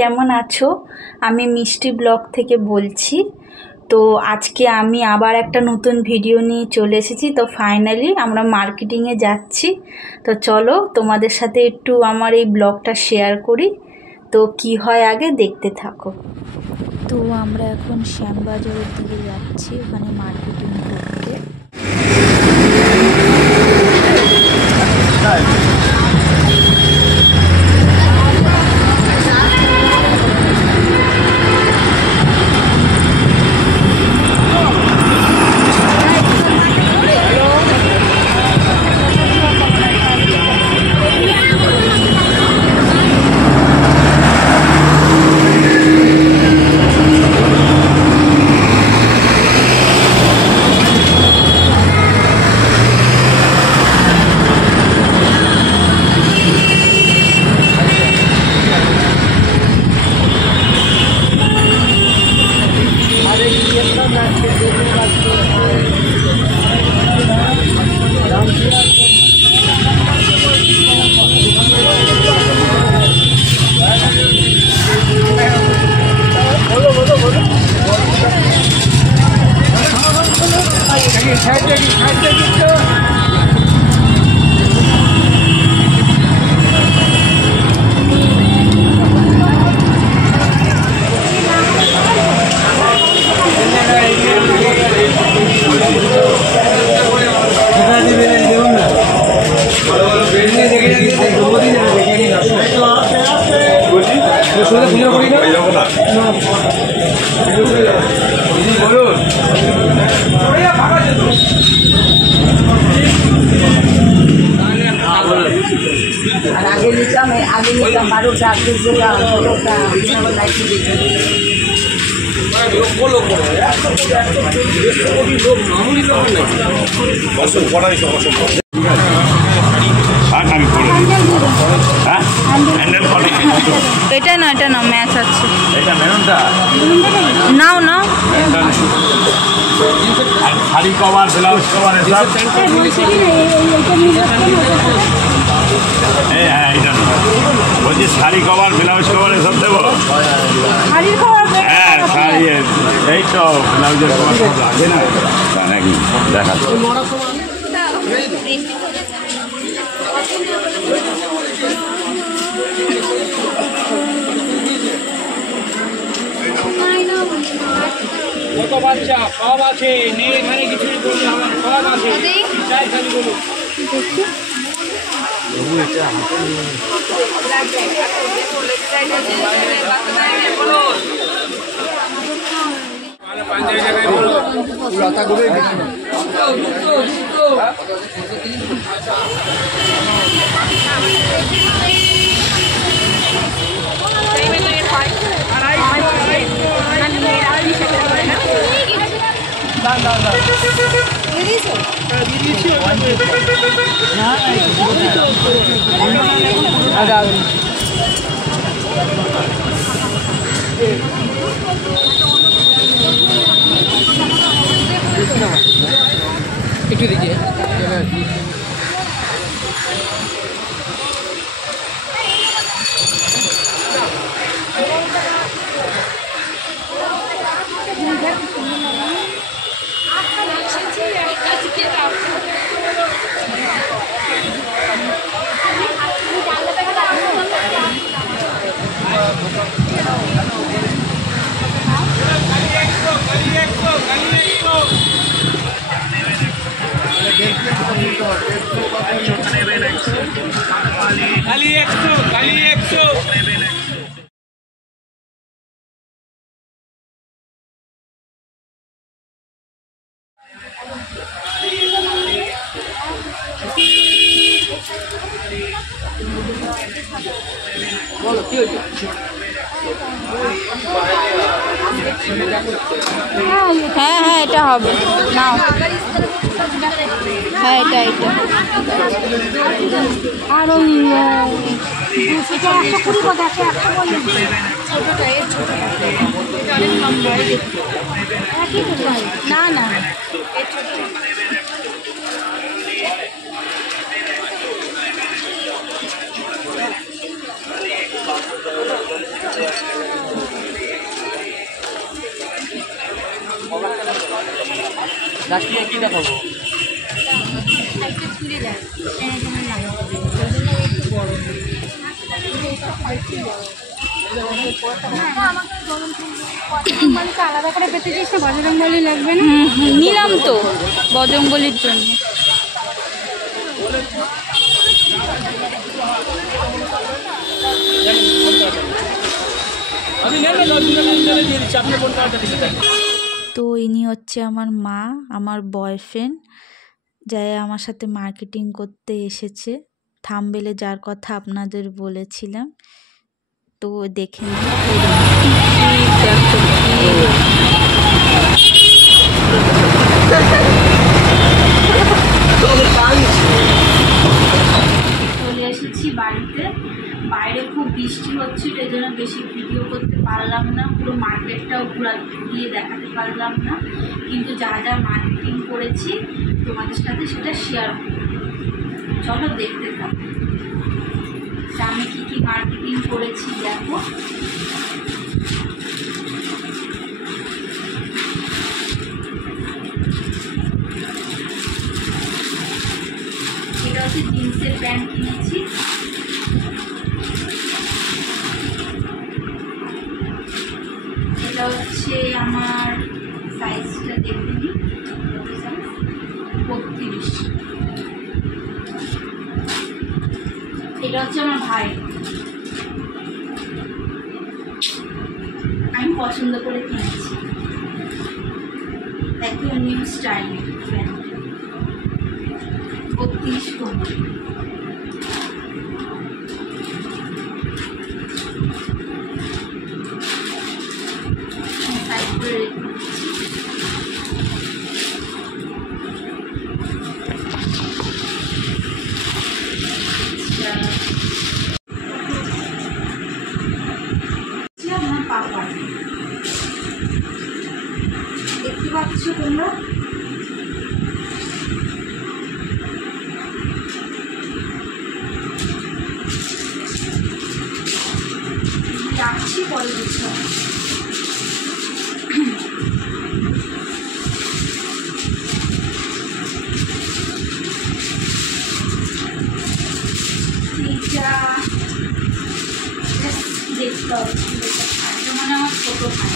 কেমন আছো? আমি মিষ্টি ব্লগ থেকে বলছি। তো আজকে আমি আবার একটা নতুন ভিডিও নিয়ে চলে এসেছি। তো ফাইনালি আমরা মার্কেটিংয়ে যাচ্ছি। তো চলো তোমাদের সাথে একটু আমার এই ব্লগটা শেয়ার করি। তো কি হয় আগে দেখতে থাকো। তো আমরা এখন শ্যামবাজারের দিকে যাচ্ছি, ওখানে মার্কেটিং করতে। এটা না, এটা না, ম্যাচ আছে। এটা মেরুনটা নাও নাও। আর শাড়ি কভার, ব্লাউজ কভার এসব। হ্যাঁ, এটা বলছি শাড়ি কভার, ব্লাউজ কভার এসব দেবো। হ্যাঁ, শাড়ি এই তো ব্লাউজের কভার সব লাগে না নাকি? দেখা কত বাচ্চা সব আছে, নেই এখানে কিছুই বলতে হবে না, সব আছে। চাই খালি বলুন। একটু দিকে খালি 100 বলো কি হয়েছে? হ্যাঁ হ্যাঁ, এটা হবে নাও। হ্যাঁ, এটা আর ওই 120 কথা আছে, 100 বলি ছোটটা, এর ছোটটা অনেক লম্বা। না না, এর ছোটটা। লাস্টে কি দেখাবো? আলাদা করে পেতে চাইছ না, বজরংবলী লাগবে না? নিলাম তো বজরংবলীর জন্য। তো ইনি হচ্ছে আমার মা, আমার বয়ফ্রেন্ড, যাই আমার সাথে মার্কেটিং করতে এসেছে। থাম্বনেলে যার কথা আপনাদের বলেছিলাম, তো দেখে চলে এসেছি বাড়িতে। বাইরে খুব বৃষ্টি হচ্ছিল, এই জন্য বেশি ভিডিও করতে পারলাম না, পুরো মার্কেটটাও ঘুরিয়ে দেখাতে পারলাম না, কিন্তু যা যা মার্কেটিং করেছি তোমাদের সাথে সেটা শেয়ার করব। চলো দেখতে থাকো আমি কী কী মার্কেটিং করেছি দেখো। এটা হচ্ছে জিন্সের প্যান্ট কিনেছি, এটা হচ্ছে আমার সাইজটা দেখে নিই, 32। এটা হচ্ছে আমার ভাই, আমি পছন্দ করে কিনেছি, একদম নিউ স্টাইলের প্যান্ট, 32 কোটি। সাইড করে রেখে আমার পাপা, দেখতে পাচ্ছ তোমরা? রাখছি পরে দেখতে হবে। এটা দেখতে হবে, এটা মানে আমার ছোটো ভাই।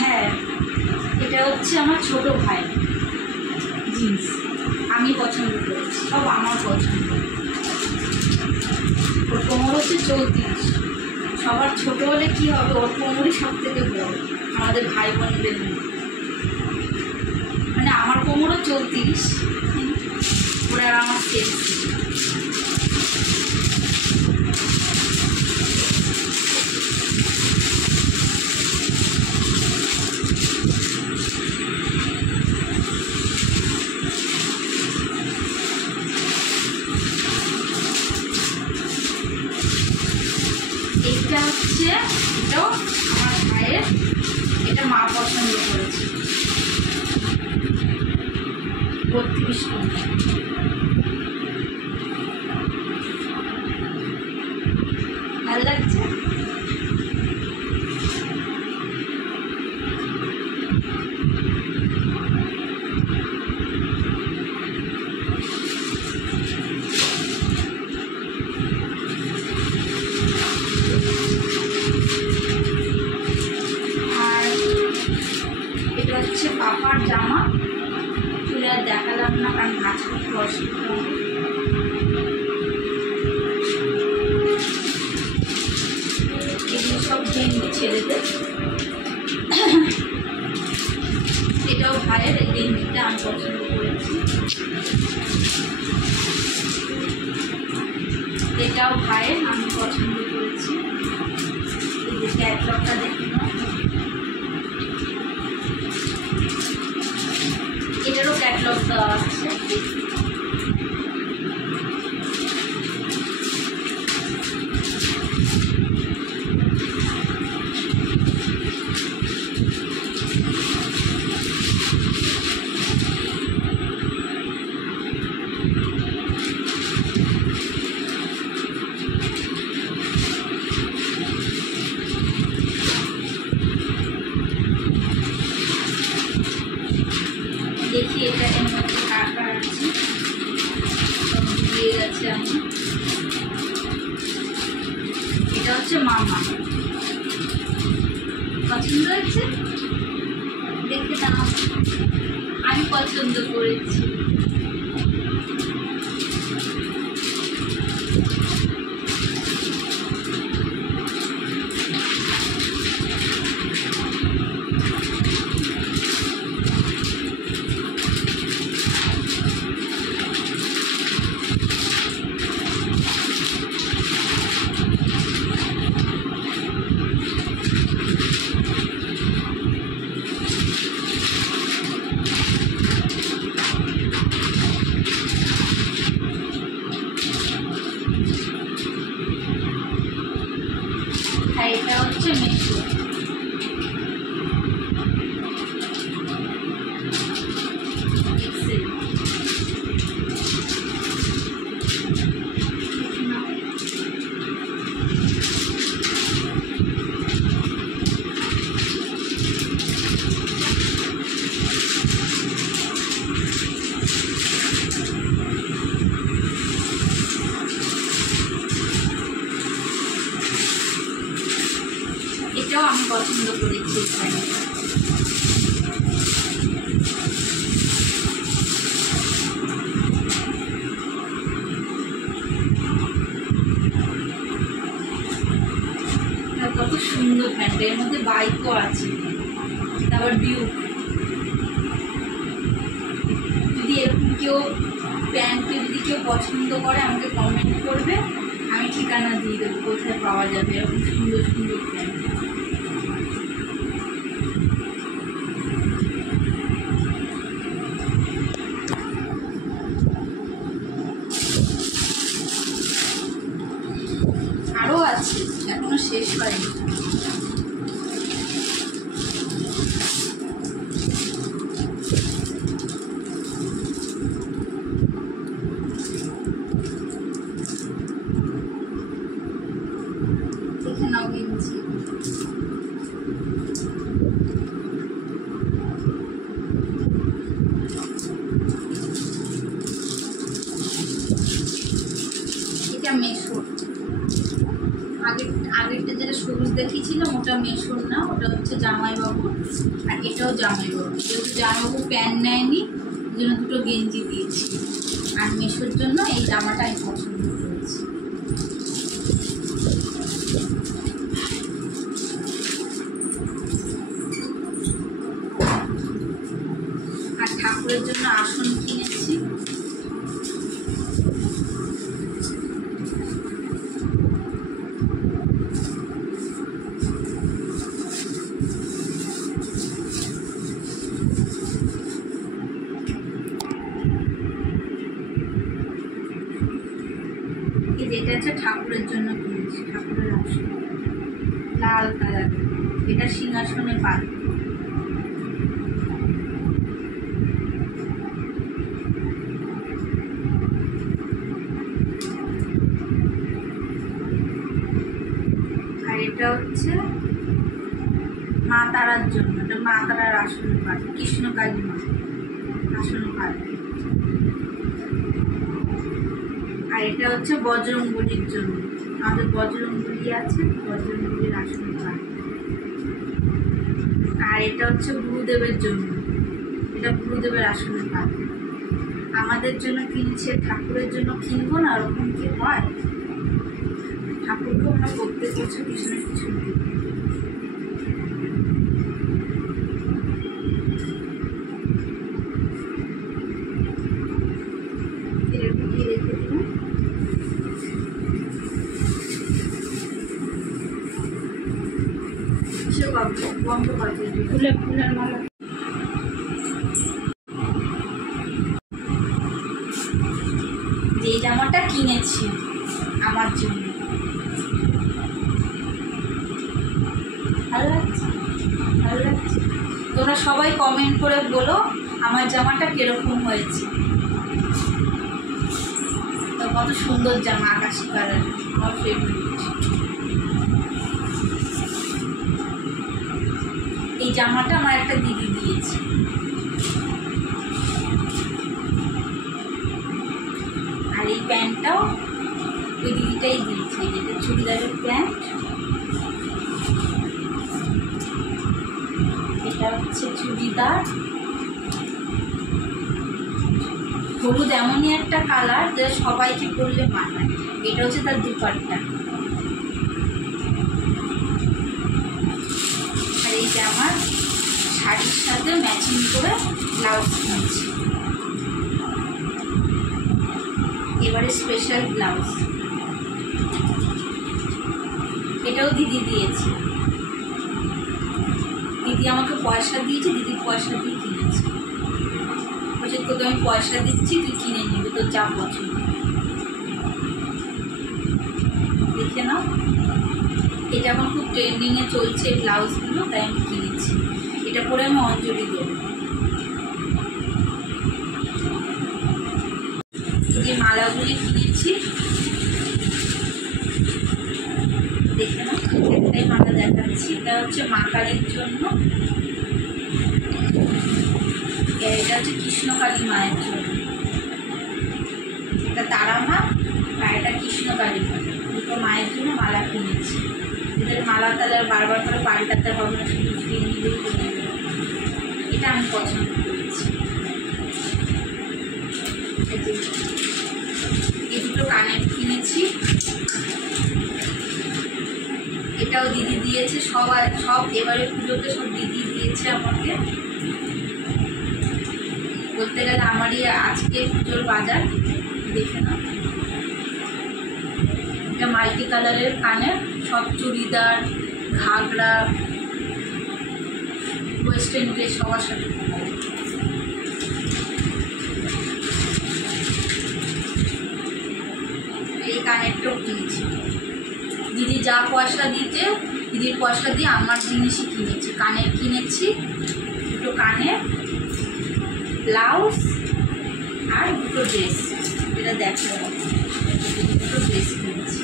হ্যাঁ, এটা হচ্ছে আমার ছোটো ভাই জিন্স, আমি পছন্দ করেছি, সব আমার পছন্দ। ওর কোমর হচ্ছে 34, সবার ছোটো হলে কী হবে, ওর কোমরই সব থেকে বড় আমাদের ভাই বোনদের মধ্যে। মানে আমার কোমরও 34, ওরা আর আমার সেম। এইটা হচ্ছে, এটাও আমার ভাইয়ের, এটা মা পছন্দ করেছে, 32 কোটি। ভালো লাগছে? আর এটা হচ্ছে পাপার জামা, তুলে আর দেখালাম না কারণ নাচ করতে অসুবিধা হবে। এগুলো সব গেঞ্জি ছেলেদের, এটাও ভাইয়ের, এই গেঞ্জিটা আমি পছন্দ করেছি, এটাও ভাইয়ের, আমি পছন্দ করেছি। এই যে ক্যাটলগটা দেখুন, এটারও ক্যাটলগ দেওয়া আছে। দিয়েছি আমি। এটা হচ্ছে মামা, পছন্দ হয়েছে? দেখে নাও, আমি পছন্দ করেছি। আর এটা হচ্ছে মেশো। এটাও আমি পছন্দ করেছি। কত সুন্দর প্যান্ট, এর মধ্যে বাইকও আছে, তারপর ডিউক। যদি এরকম কেউ প্যান্টকে যদি কেউ পছন্দ করে আমাকে কমেন্ট করবে, আমি ঠিকানা দিয়ে দেবো কোথায় পাওয়া যাবে এরকম সুন্দর সুন্দর প্যান্ট। আরও আছে, এখনো শেষ হয়নি। দেখে নাও গেঞ্জি। এটা মেশো। আগেরটা যেটা সবুজ দেখিয়েছিলাম ওটা মেশোর না, ওটা হচ্ছে জামাইবাবু। আর এটাও জামাইবাবু, যেহেতু জামাইবাবু প্যান্ট নেয়নি ওই জন্য দুটো গেঞ্জি দিয়েছি। আর মেশোর জন্য এই জামাটা আমি পছন্দ করেছি। আর ঠাকুরের জন্য আসন কিনেছি। যেটা হচ্ছে ঠাকুরের জন্য কিনেছি, ঠাকুরের আসন লাল কালার, এটা সিংহাসনে পাই। আর এটা হচ্ছে মা তারার জন্য, এটা মা তারার আসনে পাই, কৃষ্ণ কালী মা আসনে পাই। আর এটা হচ্ছে বজরংবলীর জন্য, আমাদের বজরংবলী আছে, বজরংবলীর আসন পাই। আর এটা হচ্ছে গুরুদেবের জন্য, এটা গুরুদেবের আসনে পাই। আমাদের জন্য কিনেছে, ঠাকুরের জন্য কিনবো না, ওরকম কি হয়? ঠাকুরকেও আমরা প্রত্যেক বছর কিছু না কিছু দিই। এরকম দিয়ে রেখে দিলাম। বন্ধ করে দিই, ফুলের মালা। যে জামাটা কিনেছি আমার জন্য, ভালো লাগছে, ভালো লাগছে। তোমরা সবাই কমেন্ট করে বলো আমার জামাটা কিরকম হয়েছে। তো কত সুন্দর জামা, আকাশি কালার, আমার ফেভারিট। এই জামাটা আমার একটা দিদি দিয়েছে। আর এই প্যান্টটাও ওই দিদিটাই দিয়েছে। এটা চুড়িদারের প্যান্ট, এটা হচ্ছে চুড়িদার। হলুদ এমনই একটা কালার যে সবাইকে পরলে মানায়। এটা হচ্ছে তার দুপাট্টা। আর এই যে আমার শাড়ির সাথে ম্যাচিং করে ব্লাউজ কিনেছি। এবারে স্পেশাল ব্লাউজ, এটাও দিদি দিয়েছে। দিদি আমাকে পয়সা দিয়েছে, দিদির পয়সা দিয়ে কিনেছে। বলছে তোকে আমি পয়সা দিচ্ছি, তুই কিনে নিবি তোর যা পছন্দ। দেখে নাও, এটা এখন খুব ট্রেন্ডিংয়ে চলছে ব্লাউজগুলো, তাই আমি কিনেছি। এটা পরে আমি অঞ্জলি দেবো। যে মালাগুলি কিনেছি দেখে নাও, একটাই মালা দেখাচ্ছি। এটা হচ্ছে মা কালীর জন্য, এটা হচ্ছে কৃষ্ণকালী মায়ের জন্য। এটা তারা মা আর এটা কৃষ্ণকালী মা, দুটো মায়ের জন্য মালা কিনেছি। এদের মালা তাহলে বারবার করে পাল্টাতে হবে না, শুধু ধুয়ে নিলেই হয়ে যাবে। এটা আমি পছন্দ করেছি। এই দুটো কানের কিনেছি, এটাও দিদি দিয়েছে। সব এবারে পুজোতে সব দিদি দিয়েছে আমাকে। বলতে গেলে আমারই আজকে পুজোর বাজার। দেখে না, এটা মাল্টি কালারের কানের, সব চুড়িদার, ঘাগরা, ওয়েস্টার্ন ড্রেস সবার সাথে। এই কানেরটাও কিনেছি। দিদি যা পয়সা দিতে, দিদির পয়সা দিয়ে আমার জিনিসই কিনেছি। কানের কিনেছি, দুটো কানের, ব্লাউজ আর দুটো ড্রেস। এটা দেখো, দুটো ড্রেস কিনেছি।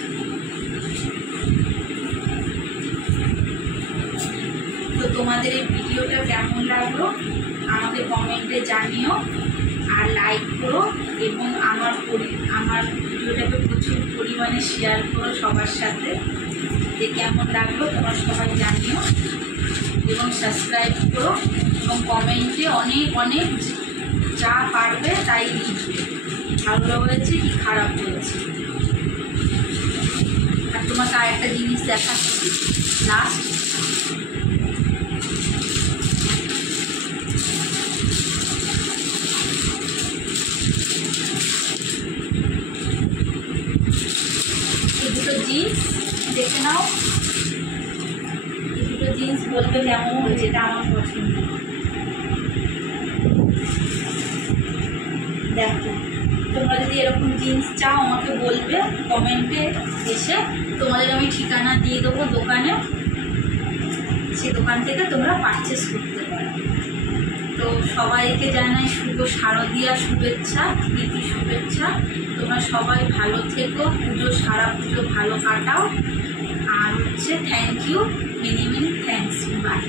তো তোমাদের এই ভিডিওটা কেমন লাগলো আমাকে কমেন্টে জানিও, আর লাইক করো এবং আমার ভিডিওটাকে প্রচুর পরিমাণে শেয়ার করো সবার সাথে। যে কেমন লাগলো তোমরা সবাই জানিও, এবং সাবস্ক্রাইব করো, এবং কমেন্টে অনেক অনেক যা পারবে তাই লিখবে, ভালো হয়েছে কি খারাপ হয়েছে। আর তোমাকে আরেকটা জিনিস দেখাচ্ছি লাস্ট। এই দুটো জিন্স দেখে নাও, এই দুটো জিন্স বলবে কেমন হয়েছে, এটা আমার পছন্দ। দেখো, তোমরা যদি এরকম জিন্স চাও আমাকে বলবে কমেন্টে এসে, তোমাদের আমি ঠিকানা দিয়ে দেবো দোকানে, সে দোকান থেকে তোমরা পারচেস করতে পারো। তো সবাইকে জানাই শুভ শারদীয়া শুভেচ্ছা, প্রীতি শুভেচ্ছা। তোমরা সবাই ভালো থেকো, পুজো সারা পুজো ভালো কাটাও। আর হচ্ছে thank you, many many thanks, by.